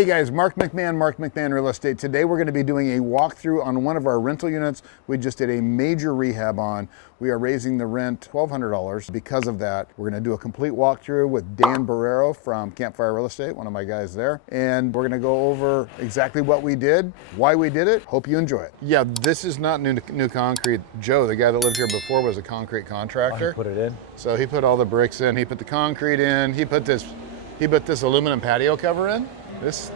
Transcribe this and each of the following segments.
Hey guys, Mark McMahon Real Estate. Today we're going to be doing a walkthrough on one of our rental units we just did a major rehab on. We are raising the rent $1,200. Because of that, we're going to do a complete walkthrough with Dan Barrero from Campfire Real Estate, one of my guys there. And we're going to go over exactly what we did, why we did it. Hope you enjoy it. Yeah, this is not new concrete. Joe, the guy that lived here before, was a concrete contractor. He put it in? So he put all the bricks in, he put the concrete in, he put this aluminum patio cover in. This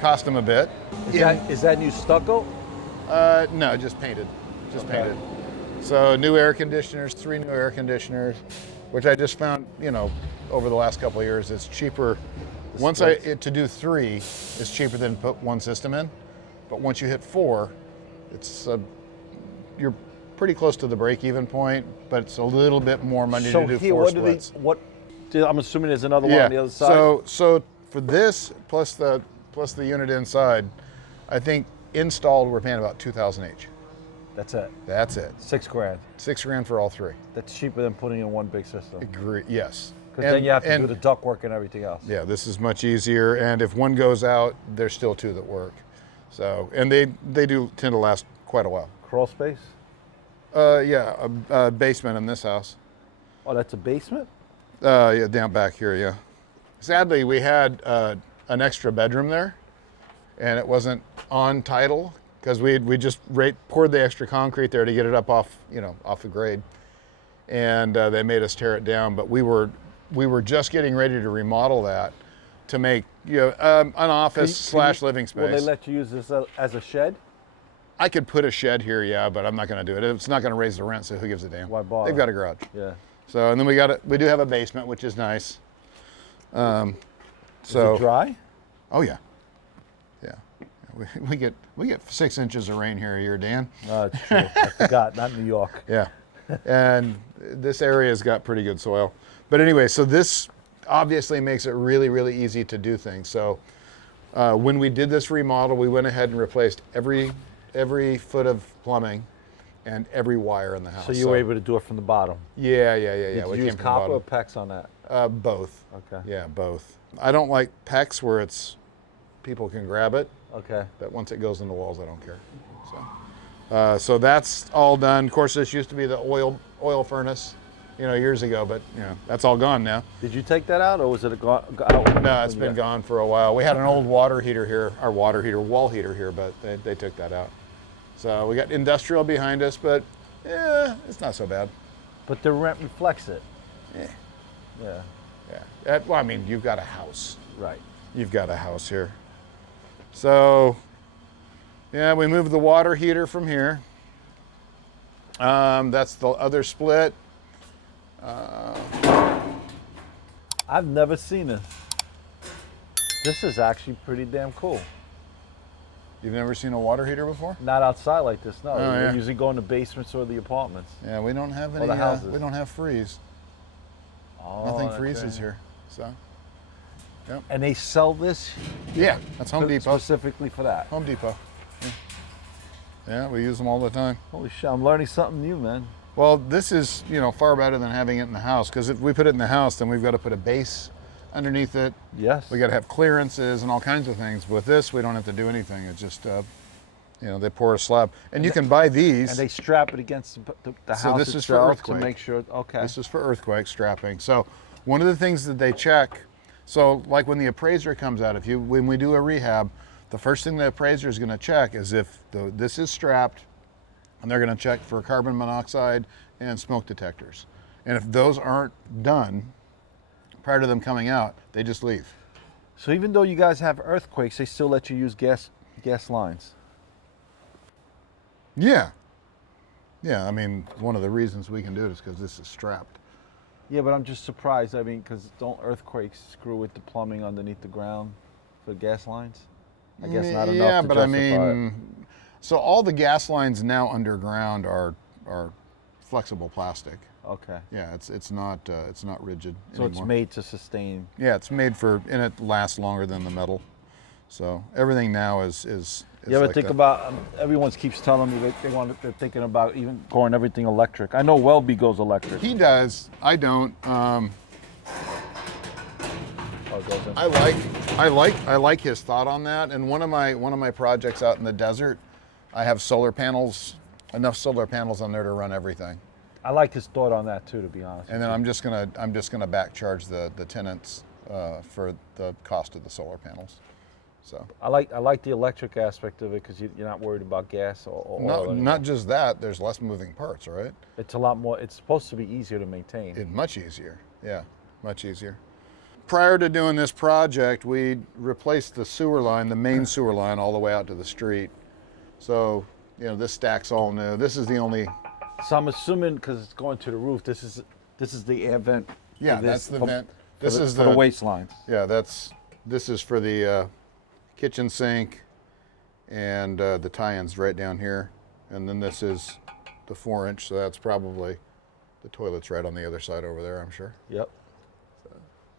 cost him a bit. Is that new stucco? No, just painted. Painted. So new air conditioners, 3 new air conditioners, which I just found, over the last couple of years, it's cheaper. To do 3 is cheaper than put 1 system in. But once you hit 4, you're pretty close to the break-even point, but it's a little bit more money to do 4 splits. I'm assuming there's another one on the other side. So for this plus the unit inside, I think installed we're paying about $2,000 each. That's it. That's it. $6,000. $6,000 for all 3. That's cheaper than putting in one big system. Agree. Yes. Because then you have to do the duct work and everything else. Yeah, this is much easier. And if one goes out, there's still 2 that work. So, and they do tend to last quite a while. Crawl space? Yeah, a basement in this house. Oh, that's a basement? Yeah, down back here, yeah. Sadly, we had an extra bedroom there, and it wasn't on title because we just poured the extra concrete there to get it up off the grade, and they made us tear it down. But we were just getting ready to remodel that to make an office / living space. Will they let you use this as a shed? I could put a shed here, yeah, but I'm not going to do it. It's not going to raise the rent, so who gives a damn? Why bother? They've got a garage. Yeah. So, and then we do have a basement, which is nice. Is it dry? Oh yeah, yeah. We get 6 inches of rain here a year, Dan. Oh, it's true. I forgot. Not New York. Yeah, and this area's got pretty good soil. But anyway, so this obviously makes it really, really easy to do things. So when we did this remodel, we went ahead and replaced every foot of plumbing and every wire in the house. So you were able to do it from the bottom? Yeah. Did you use copper or PEX on that? Both. Okay. Yeah, both. I don't like PEX where people can grab it. Okay. But once it goes in the walls, I don't care. So that's all done. Of course, this used to be the oil furnace, years ago, but that's all gone now. Did you take that out, or was it out? No, it's been gone for a while. We had an old water heater here, wall heater here, but they took that out. So we got industrial behind us, but it's not so bad. But the rent reflects it. Yeah. Well, I mean, you've got a house. Right. You've got a house here. So, yeah, we moved the water heater from here. That's the other split. I've never seen this. This is actually pretty damn cool. You've never seen a water heater before? Not outside like this, no. Yeah. They usually go in the basements or the apartments. Yeah, we don't have any. Or the houses. We don't have freeze. Oh, Nothing freezes here. So. Yep. And they sell this? Yeah, that's Home Depot. Specifically for that? Home Depot. Yeah, we use them all the time. Holy shit, I'm learning something new, man. Well, this is, far better than having it in the house, because if we put it in the house, then we've got to put a base underneath it. Yes. We got to have clearances and all kinds of things. With this, we don't have to do anything. It's just, they pour a slab. And you can buy these. And they strap it against the house So this is for itself earthquake. to make sure, okay. This is for earthquake strapping. So one of the things that they check, so like when the appraiser comes out, when we do a rehab, the first thing the appraiser is going to check is if this is strapped, and they're going to check for carbon monoxide and smoke detectors. And if those aren't done prior to them coming out, they just leave. So even though you guys have earthquakes, they still let you use gas lines? Yeah. Yeah, I mean, one of the reasons we can do it is because this is strapped. Yeah, but I'm just surprised. I mean, because don't earthquakes screw with the plumbing underneath the ground for gas lines? I guess not enough Yeah, to but I justify mean, it. so all the gas lines now underground are flexible plastic. Okay. Yeah, it's not rigid So anymore. it's made to sustain. Yeah, it's made and it lasts longer than the metal. So everything now is You ever like think that. about? Everyone keeps telling me they're thinking about even going everything electric. I know Welby goes electric. He does. I don't. Oh, goes in. I like his thought on that. And one of my projects out in the desert, I have solar panels, enough solar panels on there to run everything. I like his thought on that too, to be honest. And then I'm just gonna back charge the tenants for the cost of the solar panels. So I like the electric aspect of it because you're not worried about gas or oil. not just that. There's less moving parts, right? It's a lot more. It's supposed to be easier to maintain. Much easier. Yeah, much easier. Prior to doing this project, we replaced the sewer line, the main sewer line, all the way out to the street. So this stack's all new. This is the only. So I'm assuming because it's going to the roof, this is the air vent. Yeah, that's the vent. This is for the waste lines. Yeah, this is for the kitchen sink and the tie-ins right down here, and then this is the 4-inch. So that's probably the toilet's right on the other side over there, I'm sure. Yep.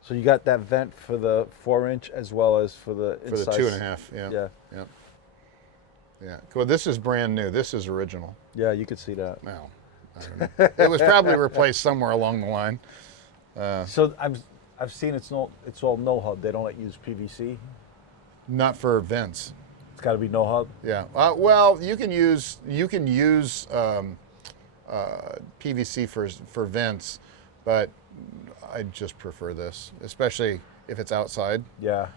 So you got that vent for the 4-inch as well as for the inside. For the 2.5. Yeah. Yeah. Yep. Yeah. Well, this is brand new. This is original. Yeah, you could see that. Well, I don't know. It was probably replaced somewhere along the line. So I've seen it's all no hub. They don't let you use PVC. Not for vents. It's got to be no hub. Yeah. Well, you can use PVC for vents, but I just prefer this, especially if it's outside. Yeah.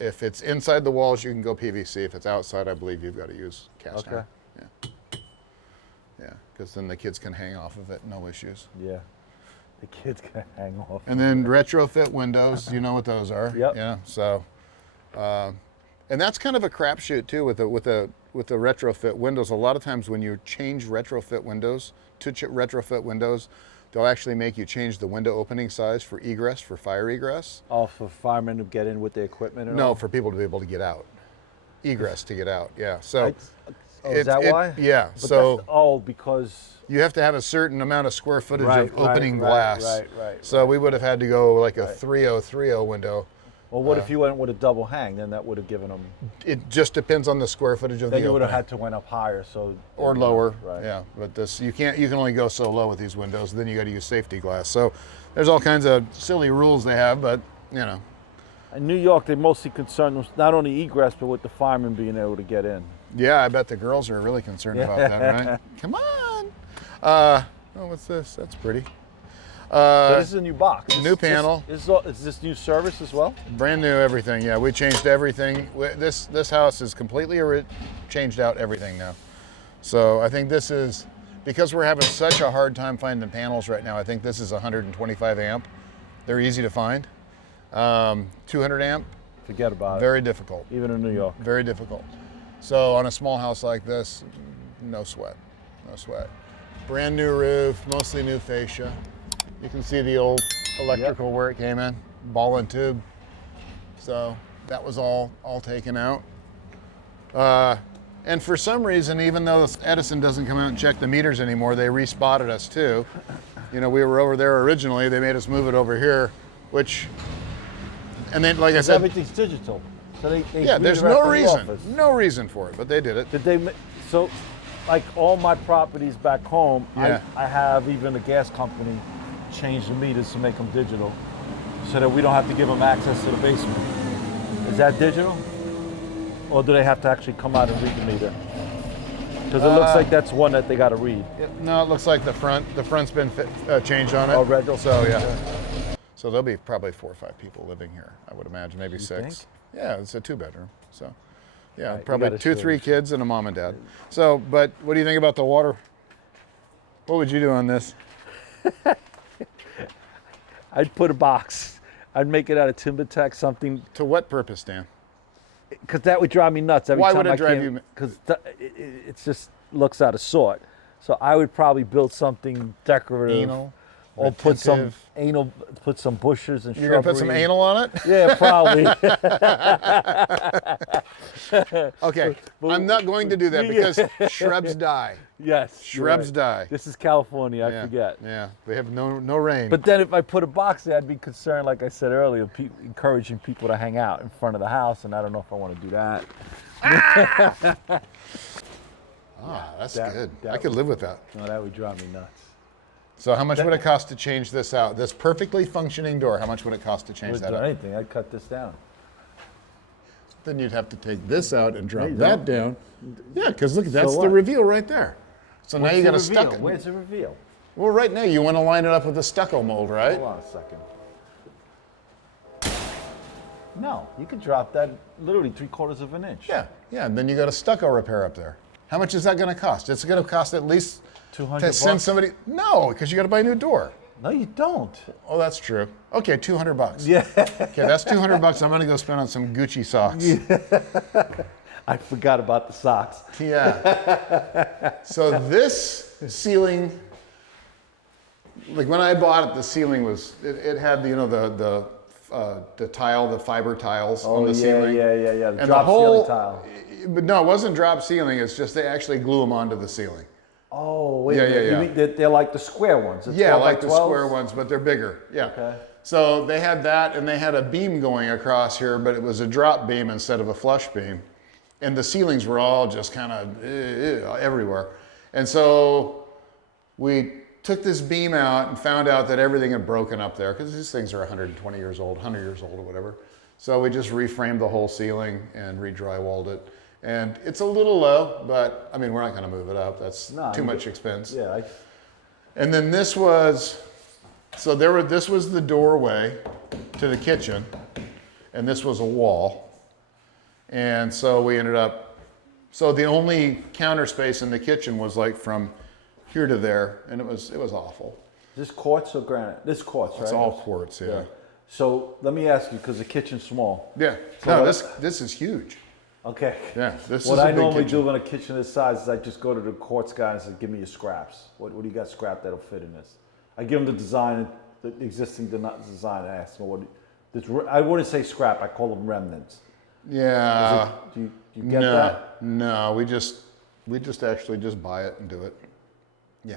If it's inside the walls, you can go PVC. If it's outside, I believe you've got to use cast iron. Yeah. Yeah, because then the kids can hang off of it, no issues. Yeah. The kids can hang off. And then retrofit windows, you know what those are. Yep. Yeah. So, and that's kind of a crapshoot too with the retrofit windows. A lot of times when you change retrofit windows to retrofit windows, they'll actually make you change the window opening size for egress, for fire egress. Oh, for firemen to get in with the equipment and all? No, for people to be able to get out. Egress to get out, yeah. So is that why? Yeah. But so because you have to have a certain amount of square footage Right, of opening right, glass. right. So we would have had to go like a 3030 window. Well, what if you went with a double hang? Then that would have given them. It just depends on the square footage of Then the you would have opening. had to went up higher, so. Or lower, Right. yeah. But this, you can only go so low with these windows. Then you got to use safety glass. So there's all kinds of silly rules they have, but In New York, they're mostly concerned with not only egress, but with the firemen being able to get in. Yeah, I bet the girls are really concerned about that, right? Come on. Oh, what's this? That's pretty. So this is a new box. New panel. Is this new service as well? Brand new everything. Yeah, we changed everything. This house is completely changed out everything now. So I think this is, because we're having such a hard time finding panels right now, I think this is 125 amp. They're easy to find. 200 amp. Forget about it. Very difficult. Even in New York. Very difficult. So on a small house like this, no sweat. No sweat. Brand new roof, mostly new fascia. You can see the old electrical where it came in, ball and tube. So that was all taken out. And for some reason, even though Edison doesn't come out and check the meters anymore, they respotted us too. We were over there originally. They made us move it over here, and then, like I said, everything's digital. So they there's no reason for it, but they did it. So, like all my properties back home, Yeah. I have even the gas company change the meters to make them digital, so that we don't have to give them access to the basement. Is that digital, or do they have to actually come out and read the meter? Because it looks like that's one that they got to read. No, it looks like the front's been changed on it. Oh, retro. So yeah. So there'll be probably 4 or 5 people living here, I would imagine, maybe 6. think? Yeah, it's a 2-bedroom. So yeah, Right, you probably gotta 2, 3 kids and a mom and dad. So, but what do you think about the water? What would you do on this? I'd put a box. I'd make it out of TimberTech, something, To what purpose, Dan? because that would drive me nuts every Why time would it I drive came, you? because it just looks out of sort. So I would probably build something decorative. Anal? Or put some retentive? anal, put some bushes and You're shrubbery. gonna put some anal on it? Yeah, probably. Okay, I'm not going to do that because shrubs die. Yes. you're Shrubs right. die. This is California, I Yeah, forget. Yeah, they have no rain. But then if I put a box there, I'd be concerned, like I said earlier, encouraging people to hang out in front of the house, and I don't know if I want to do that. that's that- good. that I could live with that. No, that would drive me nuts. So how much would it cost to change this out? This perfectly functioning door, how much would it cost to change that Do out? anything, I'd cut this down. Then you'd have to take this out and drop you that don't. down. Yeah, because look, that's the what? reveal right there. So now you got to stuck it. Where's the reveal? Well, right now you want to line it up with the stucco mold, right? Hold on a second. No, you could drop that literally 3/4 of an inch. Yeah, yeah. And then you got a stucco repair up there. How much is that going to cost? It's going to cost at least 200 to send bucks? somebody. No, because you got to buy a new door. No, you don't. Oh, that's true. Okay, 200 bucks. Yeah. Okay, that's 200 bucks. I'm going to go spend on some Gucci socks. I forgot about the socks. Yeah. So this ceiling, like when I bought it, the ceiling was, it had, the tile, the fiber tiles on the ceiling. Yeah. The And drop the whole, ceiling tile. But no, it wasn't drop ceiling. It's just they actually glue them onto the ceiling. Oh, wait Yeah, a minute. yeah, You yeah. mean they're like the square ones? It's Yeah, 12 by like the 12s? square ones, but they're bigger. Yeah. Okay. So they had that, and they had a beam going across here, but it was a drop beam instead of a flush beam. And the ceilings were all just kind of everywhere. And so we took this beam out and found out that everything had broken up there, because these things are 120 years old, 100 years old or whatever. So we just reframed the whole ceiling and re-drywalled it. And it's a little low, but I mean, we're not going to move it up. That's too much expense. Yeah. And then this was, this was the doorway to the kitchen, and this was a wall. And so we ended up, so the only counter space in the kitchen was like from here to there, and it was awful. This quartz or granite? This quartz, right? It's all quartz, yeah. So let me ask you, because the kitchen's small. Yeah. So No, what- this is huge. Okay. Yeah, this What is a I big normally kitchen. do in a kitchen this size is I just go to the quartz guy and say, give me your scraps. What do you got scrap that'll fit in this? I give them the design, the existing design, and ask them I wouldn't say scrap, I call them remnants. Yeah. Do you get that? No, we just actually just buy it and do it. Yeah,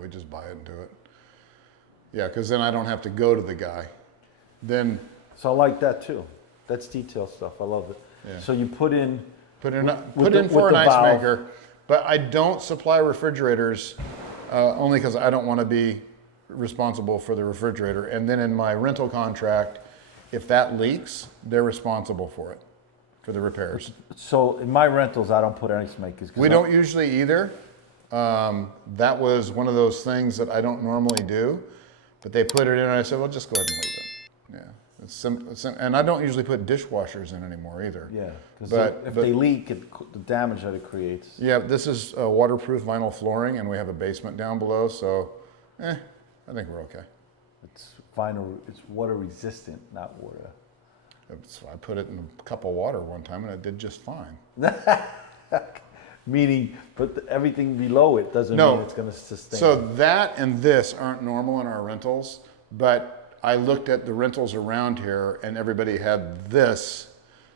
we just buy it and do it. Yeah, because then I don't have to go to the guy. Then So I like that too. That's detail stuff, I love it. Yeah. So you put in put in with for an the ice valve. maker, but I don't supply refrigerators only because I don't want to be responsible for the refrigerator. And then in my rental contract, if that leaks, they're responsible for it, for the repairs. So in my rentals, I don't put ice makers. 'cause We don't usually either. That was one of those things that I don't normally do, but they put it in and I said, well, just go ahead and leave it. Yeah. And I don't usually put dishwashers in anymore either. Yeah, because But- if but- they leak, the damage that it creates. Yeah, this is waterproof vinyl flooring, and we have a basement down below, so I think we're okay. It's vinyl. It's water resistant, not water. So I put it in a cup of water one time, and it did just fine. Meaning, but everything below it doesn't No. mean it's going to sustain. So that and this aren't normal in our rentals, but I looked at the rentals around here, and everybody had this.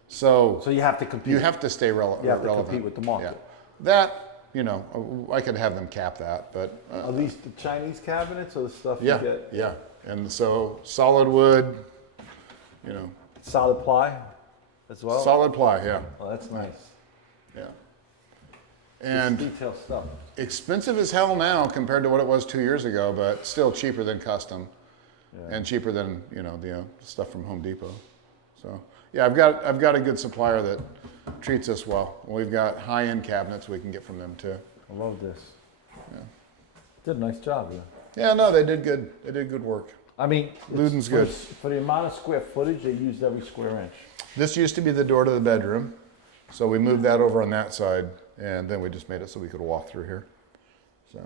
So you have to compete. you have to stay relevant. You have to compete with the market. Yeah. That, I could have them cap that, but At least the Chinese cabinets or the stuff yeah, you get. yeah. And so solid wood, Solid ply, as well. solid ply, yeah, Oh, that's nice. yeah. It's And detail stuff. expensive as hell now compared to what it was 2 years ago, but still cheaper than custom, and cheaper than the stuff from Home Depot. So yeah, I've got a good supplier that treats us well. We've got high-end cabinets we can get from them too. I love this. Did a nice job. Yeah. Yeah, no, they did good. They did good work. I mean, Luden's for- good. For the amount of square footage, they used every square inch. This used to be the door to the bedroom, so we moved that over on that side, and then we just made it so we could walk through here. So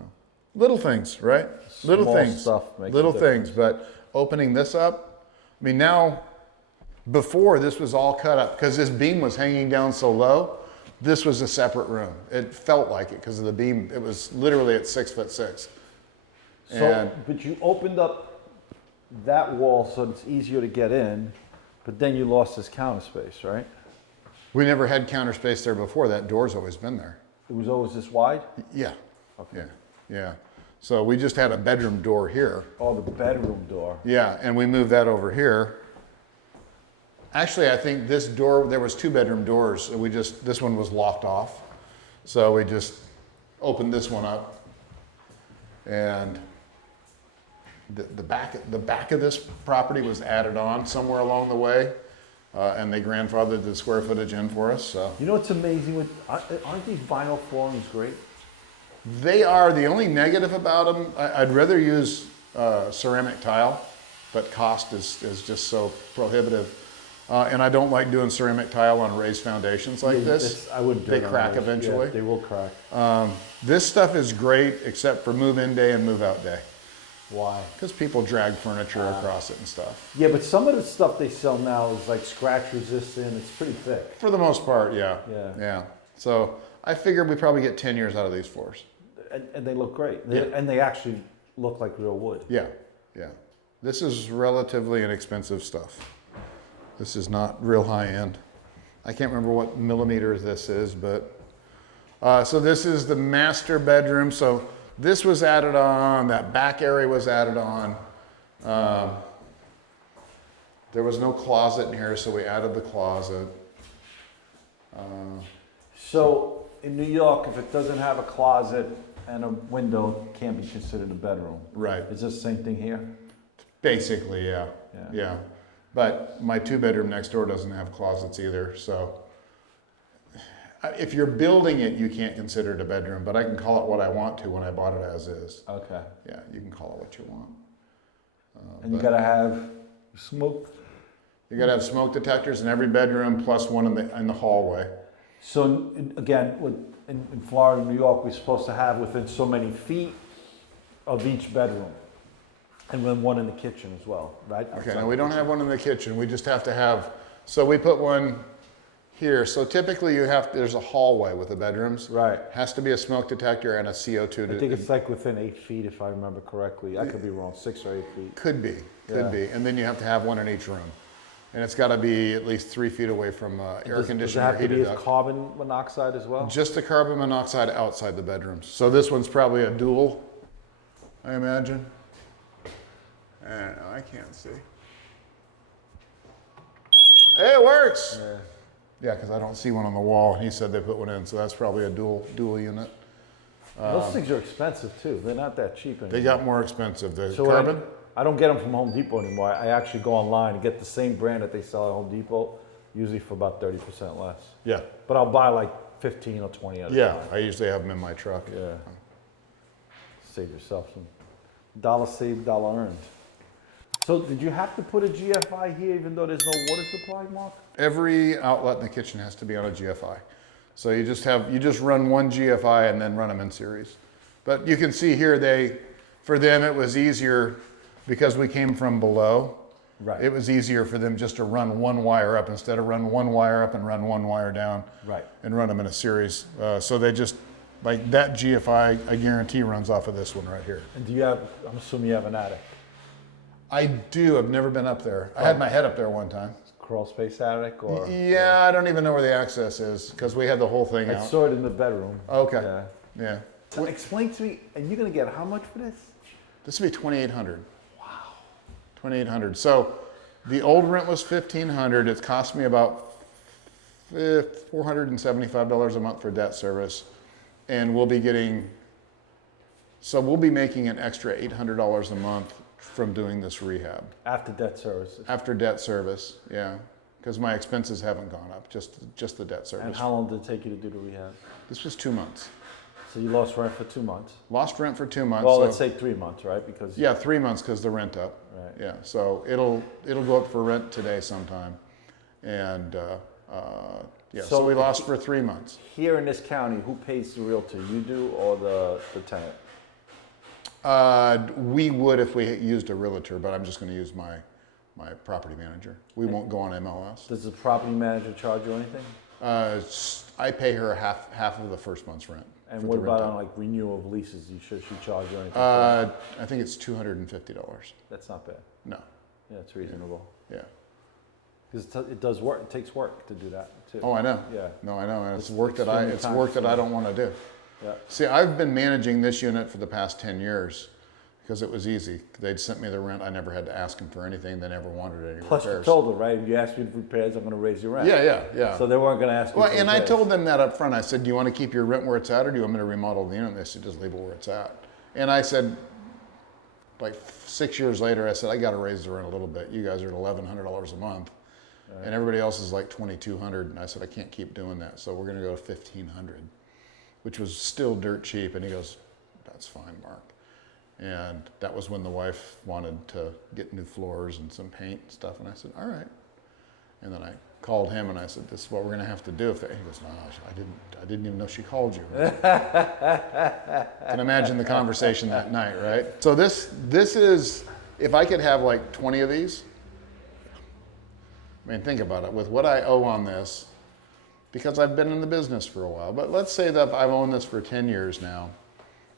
little things, right? Little Small things, stuff makes a little difference. things. But opening this up, I mean, now before this was all cut up because this beam was hanging down so low. This was a separate room. It felt like it because of the beam. It was literally at 6'6". So, but you opened up that wall so it's easier to get in, but then you lost this counter space, right? We never had counter space there before. That door's always been there. It was always this wide? Yeah. Okay. Yeah. So we just had a bedroom door here. Oh, the bedroom door. Yeah, and we moved that over here. Actually, I think this door, there was 2 bedroom doors. And this one was locked off. So we just opened this one up. And The back of this property was added on somewhere along the way, and they grandfathered the square footage in for us. So You know what's amazing with aren't these vinyl floorings great? they are the only negative about them. I'd rather use ceramic tile, but cost is just so prohibitive. And I don't like doing ceramic tile on raised foundations like this. I wouldn't do They it on crack those. eventually. Yeah, they will crack. This stuff is great except for move-in day and move-out day, Why? because people drag furniture across it and stuff. Yeah, but some of the stuff they sell now is like scratch resistant. It's pretty thick. For the most part, yeah. Yeah. So I figured we probably get 10 years out of these floors. And they look great. Yeah. And they actually look like real wood. Yeah. This is relatively inexpensive stuff. This is not real high end. I can't remember what millimeters this is, but so this is the master bedroom. So this was added on. That back area was added on. There was no closet in here, so we added the closet. So in New York, if it doesn't have a closet and a window, it can't be considered a bedroom. Right. Is this the same thing here? Basically, yeah. Yeah. But my 2-bedroom next door doesn't have closets either, so if you're building it, you can't consider it a bedroom, but I can call it what I want to when I bought it as is. Okay. Yeah, you can call it what you want. And you gotta have smoke. You gotta have smoke detectors in every bedroom plus one in the hallway. So again, in Florida, New York, we're supposed to have within so many feet of each bedroom. And then one in the kitchen as well, right? Okay, now we don't have one in the kitchen. We just have to have, so we put one here. So typically there's a hallway with the bedrooms. Right. Has to be a smoke detector and a CO2. I think it's like within 8 feet, if I remember correctly. I could be wrong, 6 or 8 feet. Could be. Yeah. And then you have to have one in each room. And it's gotta be at least 3 feet away from air Does it conditioner have to be heated a up. carbon monoxide as well? Just the carbon monoxide outside the bedrooms. So this one's probably a dual, I imagine. And I can't see. Hey, it works. Yeah, because I don't see one on the wall. He said they put one in, so that's probably a dual unit. Those things are expensive too. They're not that cheap anymore. They got more expensive. The So carbon. I don't get them from Home Depot anymore. I actually go online and get the same brand that they sell at Home Depot, usually for about 30% less. Yeah, But I'll buy like 15 or 20 at a yeah. time. I usually have them in my truck. Yeah. Save yourself some dollar saved, dollar earned. So did you have to put a GFI here even though there's no water supply, Mark? Every outlet in the kitchen has to be on a GFI. So you just run one GFI and then run them in series. But you can see here for them it was easier because we came from below. Right. It was easier for them just to run one wire up instead of run one wire up and run one wire down. Right. And run them in a series. So they just, like that GFI, I guarantee runs off of this one right here. And I'm assuming you have an attic. I do, I've never been up there. I had my head up there one time. Crawl space attic or? Yeah, I don't even know where the access is because we had the whole thing I out. saw it in the bedroom. Okay. Yeah. Yeah. So explain to me, and you're gonna get how much for this? This would be $2,800. Wow. $2,800. So the old rent was $1,500. It's cost me about $475 a month for debt service, and we'll be making an extra $800 a month from doing this rehab. After debt service. After debt service, yeah, because my expenses haven't gone up, just the debt service. And how long did it take you to do the rehab? This was 2 months. So you lost rent for 2 months. Lost rent for 2 months. Well, so- let's say 3 months, right? Because Yeah, 3 months because the rent up. Right. Yeah, so it'll go up for rent today sometime, and yeah, so we lost for 3 months. here in this county, who pays the realtor? You do or the tenant? We would if we used a realtor, but I'm just going to use my property manager. We won't go on MLS. Does the property manager charge you anything? I pay her half of the first month's rent. And for what the about rent on like renewal of leases? Should she charge you anything? I think it's $250. That's not bad. No, Yeah, it's reasonable. yeah. Because it does work. It takes work to do that too. Oh, I know. Yeah. No, I know, and it's It's work that I extremely don't want to do. Yeah. See, I've been managing this unit for the past 10 years because it was easy. They'd sent me the rent. I never had to ask them for anything. They never wanted any Plus, repairs. you told them, right? If you ask me for repairs, I'm going to raise your rent. Yeah. So they weren't going to ask you Well, for and I repairs. told them that up front. I said, do you want to keep your rent where it's at or do you want me to remodel the unit? They said, just leave it where it's at. And I said, like 6 years later, I said, I got to raise the rent a little bit. You guys are at $1,100 a month. Right. And everybody else is like $2,200. And I said, I can't keep doing that. So we're going to go to $1,500, which was still dirt cheap. And he goes, that's fine, Mark. And that was when the wife wanted to get new floors and some paint and stuff. And I said, all right. And then I called him and I said, this is what we're going to have to do. He goes, no, I didn't even know she called you. Can imagine the conversation that night, right? So this is, if I could have like 20 of these, I mean, think about it. With what I owe on this, because I've been in the business for a while, but let's say that I've owned this for 10 years now,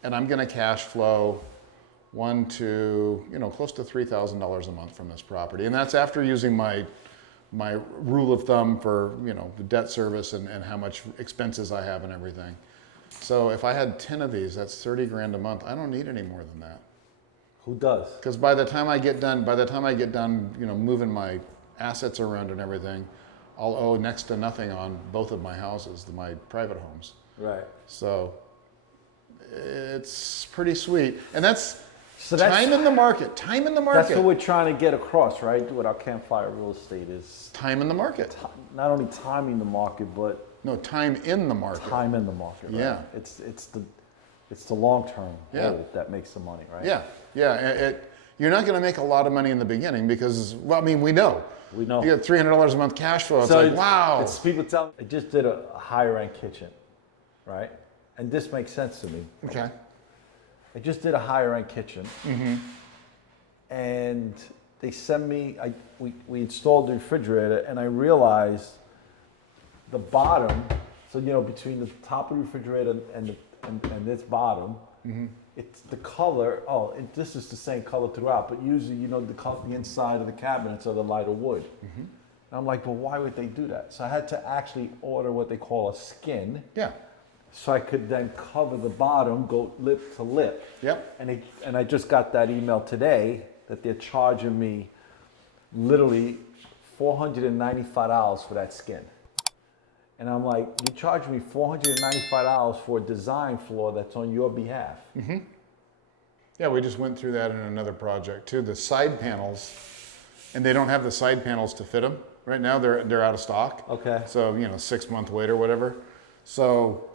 and I'm going to cash flow close to $3,000 a month from this property. And that's after using my rule of thumb for, the debt service and how much expenses I have and everything. So if I had 10 of these, that's 30 grand a month. I don't need any more than that. Who does? Because by the time I get done, moving my assets around and everything, I'll owe next to nothing on both of my houses, my private homes. Right. So it's pretty sweet. And that's time in the market. Time in the market. That's what we're trying to get across, right? With our Campfire Real Estate is time in the market. Not only timing the market, but time in the market. Time in the market. Right? Yeah. It's the long term goal that makes the money, right? Yeah. Yeah. You're not going to make a lot of money in the beginning because, we know. We know. You get $300 a month cash flow. It's like, wow. It's people tell me, I just did a higher end kitchen, right? And this makes sense to me. Okay. I just did a higher end kitchen, and they sent me. We installed the refrigerator, and I realized the bottom. So between the top of the refrigerator and this bottom, it's the color. This is the same color throughout, but usually the inside of the cabinets are the lighter wood. And I'm like, well, why would they do that? So I had to actually order what they call a skin. Yeah. So I could then cover the bottom, go lip to lip. Yep. And I just got that email today that they're charging me literally $495 for that skin. And I'm like, you charge me $495 for a design floor that's on your behalf. Mm-hmm. Yeah, we just went through that in another project too. The side panels, and they don't have the side panels to fit them. Right now they're out of stock. Okay. So, 6 month wait or whatever. So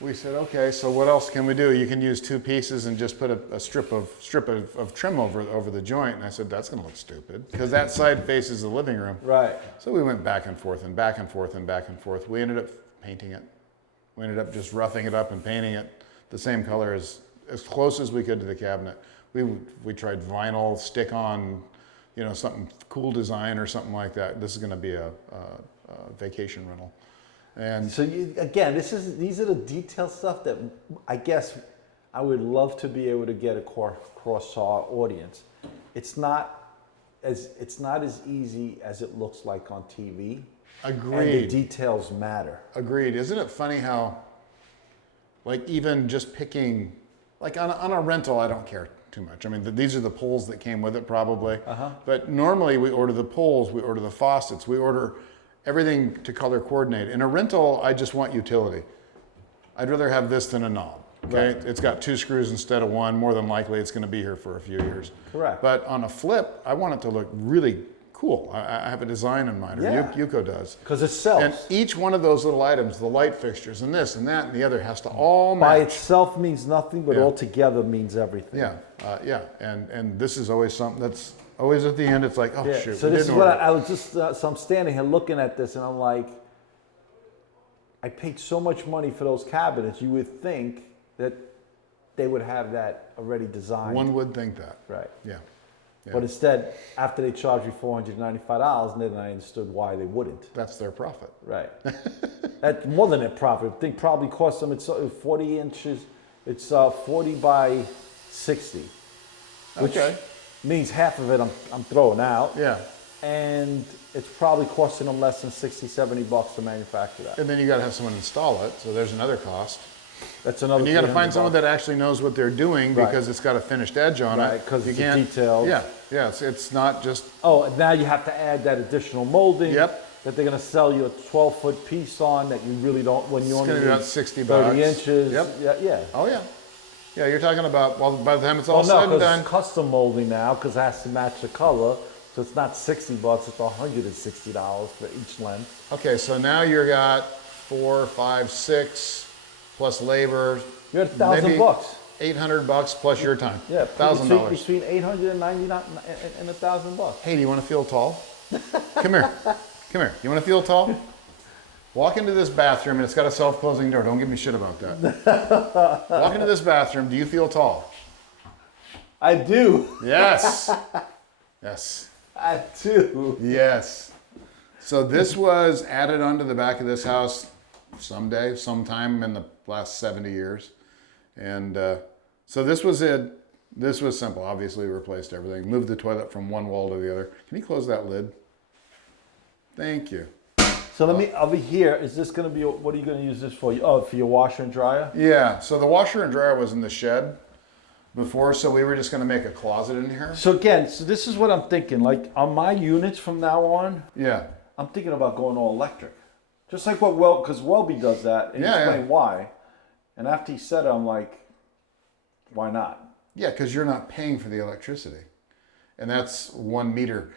we said, okay, so what else can we do? You can use two pieces and just put a strip of trim over the joint. And I said, that's gonna look stupid because that side faces the living room. Right. So we went back and forth and back and forth and back and forth. We ended up painting it. We ended up just roughing it up and painting it the same color as close as we could to the cabinet. We tried vinyl, stick on, something cool design or something like that. This is gonna be a vacation rental. And so these are the detailed stuff that I guess I would love to be able to get across our audience. It's not as easy as it looks like on TV. Agreed. And the details matter. Agreed. Isn't it funny how, even just picking, on a rental, I don't care too much. I mean, these are the poles that came with it probably. But normally we order the poles, we order the faucets, we order everything to color coordinate. In a rental, I just want utility. I'd rather have this than a knob. Okay, right. It's got 2 screws instead of 1. More than likely, it's going to be here for a few years. Correct. But on a flip, I want it to look really cool. I have a design in mind, or Yuko does. Because it sells. And each one of those little items, the light fixtures, and this and that and the other, has to all match. By itself means nothing, but all together means everything. Yeah. And this is always something that's always at the end. It's like, shoot. So this is what I was just. So I'm standing here looking at this, and I'm like, I paid so much money for those cabinets. You would think that they would have that already designed. One would think that. Right. Yeah. But instead, after they charged me $495, then I understood why they wouldn't. That's their profit. Right. That's more than their profit. I think probably cost them, it's 40 inches, it's 40 by 60. Which means half of it I'm throwing out. Yeah. And it's probably costing them less than $60-$70 to manufacture that. And then you got to have someone install it, so there's another cost. That's another. And you got to find someone that actually knows what they're doing because it's got a finished edge on it. Right, because it's detailed. Yeah. It's not just. Oh, and now you have to add that additional molding. Yep. That they're going to sell you a 12-foot piece on that you really don't when you only need about $60. 30 inches. Yep. Yeah. Oh yeah. Yeah, you're talking about, well, by the time it's all Well, no, said and because done. it's custom molding now because it has to match the color. So it's not $60, it's $160 for each length. Okay, so now you're got 4, 5, 6 plus labor. You're at $1,000. $800 plus your time. Yeah, $1,000. between $899 and $1,000. Hey, do you want to feel tall? Come here. Come here. You want to feel tall? Walk into this bathroom and it's got a self-closing door. Don't give me shit about that. Walk into this bathroom. Do you feel tall? I do. Yes. Yes. I do. Yes. So this was added onto the back of this house sometime in the last 70 years. And so this was it. This was simple. Obviously, we replaced everything. Moved the toilet from one wall to the other. Can you close that lid? Thank you. So let me, over here, is this going to be, what are you going to use this for? Oh, for your washer and dryer? Yeah. So the washer and dryer was in the shed before, so we were just going to make a closet in here. So again, so this is what I'm thinking. Like on my units from now on, Yeah. I'm thinking about going all electric. Just like what because Welby does that. And Yeah, explain yeah. why. And after he said it, I'm like, why not? Yeah, because you're not paying for the electricity. And that's 1 meter.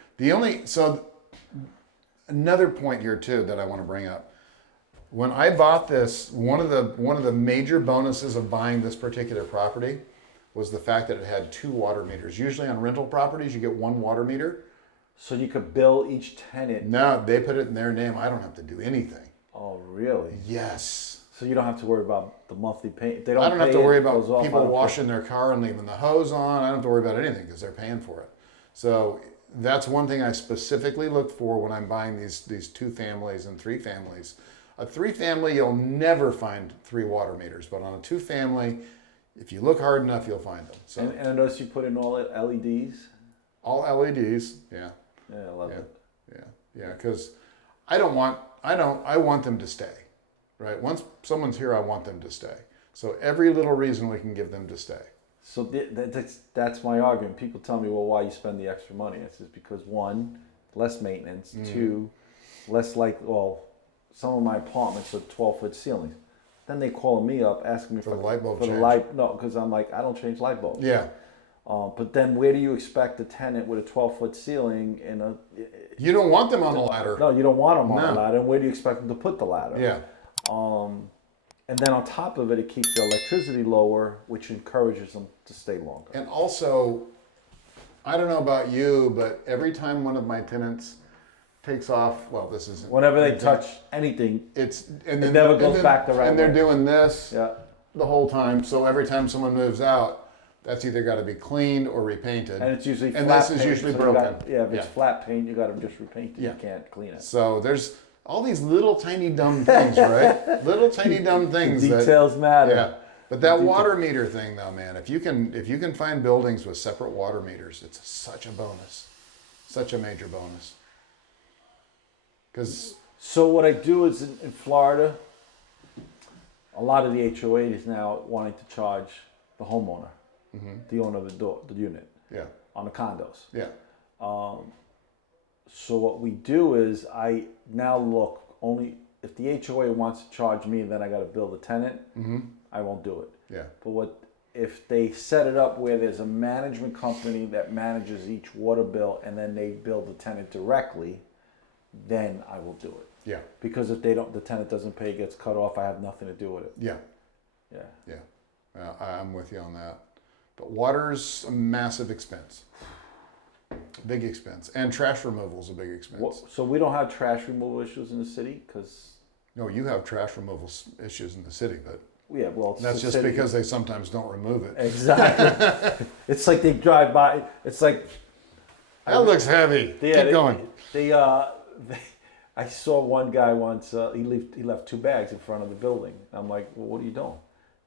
Another point here too that I want to bring up. When I bought this, one of the major bonuses of buying this particular property was the fact that it had 2 water meters. Usually on rental properties, you get 1 water meter. So you could bill each tenant. No, they put it in their name. I don't have to do anything. Oh, really? Yes. So you don't have to worry about the monthly payment. I don't have to worry about people washing their car and leaving the hose on. I don't have to worry about anything because they're paying for it. So that's one thing I specifically look for when I'm buying these 2 families and 3 families. A 3 family, you'll never find 3 water meters, but on a 2 family, if you look hard enough, you'll find them. So And I noticed you put in all LEDs. all LEDs, yeah. Yeah, I love it. Yeah, because I want them to stay, right? Once someone's here, I want them to stay. So every little reason we can give them to stay. So that's my argument. People tell me, well, why you spend the extra money? I says because 1, less maintenance. 2, less some of my apartments are 12-foot ceilings. Then they call me up asking me For the light bulb for change. the light. No, because I'm like, I don't change light bulbs. Yeah. But then where do you expect a tenant with a 12-foot ceiling in a? You don't want them on the ladder. No, you don't want them on No. the ladder. And where do you expect them to put the ladder? Yeah. And then on top of it, it keeps the electricity lower, which encourages them to stay longer. And also, I don't know about you, but every time one of my tenants takes off, well, this isn't. Whenever they touch anything, it never goes back the right And they're way. doing this yeah. the whole time. So every time someone moves out, that's either got to be cleaned or repainted. And it's usually And flat this is paint, usually so you broken. got- if it's Yeah. flat paint, you got to just repaint it. Yeah. You can't clean it. So there's all these little tiny dumb things, right? Little tiny dumb things. Details matter. Yeah. But that water meter thing, though, man, if you can find buildings with separate water meters, it's such a bonus, such a major bonus. Because So what I do is in Florida, a lot of the HOA is now wanting to charge the homeowner, the owner of the unit, yeah, on the condos. yeah, So what we do is I now look only if the HOA wants to charge me, then I got to bill the tenant. I won't do it. yeah, But if they set it up where there's a management company that manages each water bill and then they bill the tenant directly, then I will do it. yeah, Because if the tenant doesn't pay, gets cut off, I have nothing to do with it. yeah, Yeah. yeah. I'm with you on that. But water's a massive expense, big expense, and trash removal is a big expense. So we don't have trash removal issues in the city because No, you have trash removal issues in the city, but it's that's the just city. because they sometimes don't remove it. Exactly. It's like they drive by. It's like That looks heavy. Keep going. I saw one guy once. He left 2 bags in front of the building. I'm like, well, what are you doing?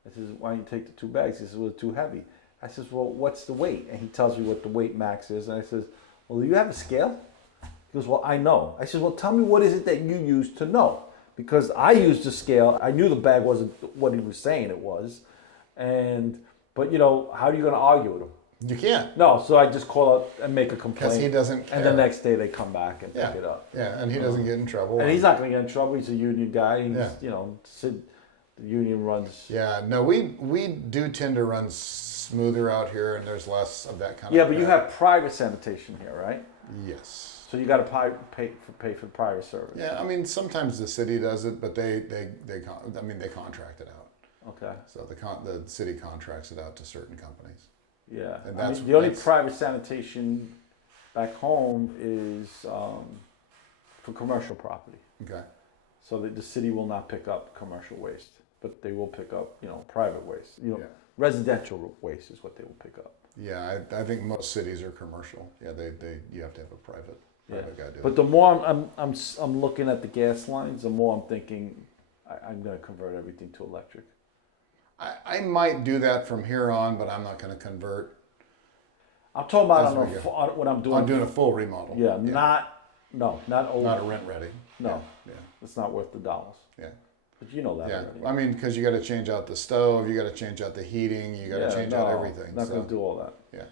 I says, why don't you take the 2 bags? He says, well, it's too heavy. I says, well, what's the weight? And he tells me what the weight max is. And I says, well, do you have a scale? He goes, well, I know. I says, well, tell me what is it that you use to know? Because I used the scale. I knew the bag wasn't what he was saying it was. But how are you going to argue with him? You can't. No, so I just call up and make a complaint. Because he doesn't care. And the next day they come back and pick it up. Yeah, and he doesn't get in trouble. And he's not going to get in trouble. He's a union guy. He's, Yeah. The union runs. Yeah, no, we do tend to run smoother out here, and there's less of that kind Yeah, of. but you have private sanitation here, right? Yes. So you got to pay for private service. Yeah, I mean sometimes the city does it, but they contract it out. Okay. So the city contracts it out to certain companies. Yeah. And I mean, the only private sanitation back home is for commercial property. Okay. So the city will not pick up commercial waste, but they will pick up, private waste. Yeah. Residential waste is what they will pick up. Yeah, I think most cities are commercial. Yeah, you have to have a private guy do But it. the more I'm looking at the gas lines, the more I'm thinking I'm going to convert everything to electric. I might do that from here on, but I'm not going to convert. I'm talking about As when I'm doing. I'm doing a full remodel. Yeah, not old. Not a rent ready. No, Yeah. it's not worth the dollars. Yeah. But you know that Yeah. already. I mean, because you got to change out the stove, you got to change out the heating, you got to change out everything. Not so, going to do all that. yeah.